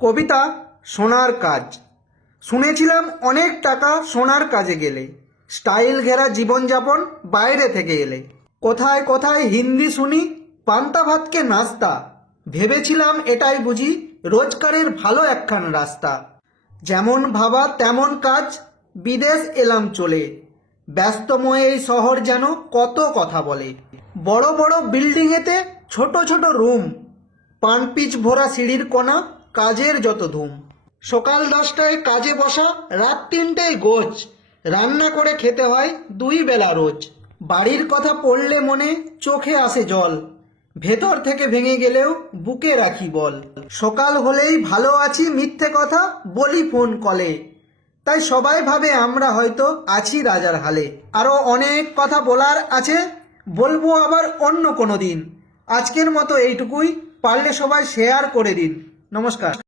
কবিতা সোনার কাজ। শুনেছিলাম অনেক টাকা সোনার কাজে গেলে, স্টাইল ঘেরা জীবনযাপন বাইরে থেকে এলে। কোথায় কোথায় হিন্দি শুনি, পান্তা ভাতকে নাস্তা। ভেবেছিলাম এটাই বুঝি রোজগারের ভালো একখান রাস্তা। যেমন ভাবা তেমন কাজ, বিদেশ এলাম চলে। ব্যস্তময় এই শহর যেন কত কথা বলে। বড় বড় বিল্ডিংয়েতে ছোট ছোট রুম, পানপিচ ভরা সিঁড়ির কোণা, কাজের যত ধুম। সকাল 10টায় কাজে বসা, রাত 3টেয় গোছ। রান্না করে খেতে হয় 2 বেলা রোজ। বাড়ির কথা পড়লে মনে চোখে আসে জল, ভেতর থেকে ভেঙে গেলেও বুকে রাখি বল। সকাল হলেই ভালো আছি মিথ্যে কথা বলি ফোন কলে, তাই সবাই ভাবে আমরা হয়তো আছি রাজার হালে। আরও অনেক কথা বলার আছে, বলবো আবার অন্য কোনো দিন। আজকের মতো এইটুকুই, পারলে সবাই শেয়ার করে দিন। নমস্কার।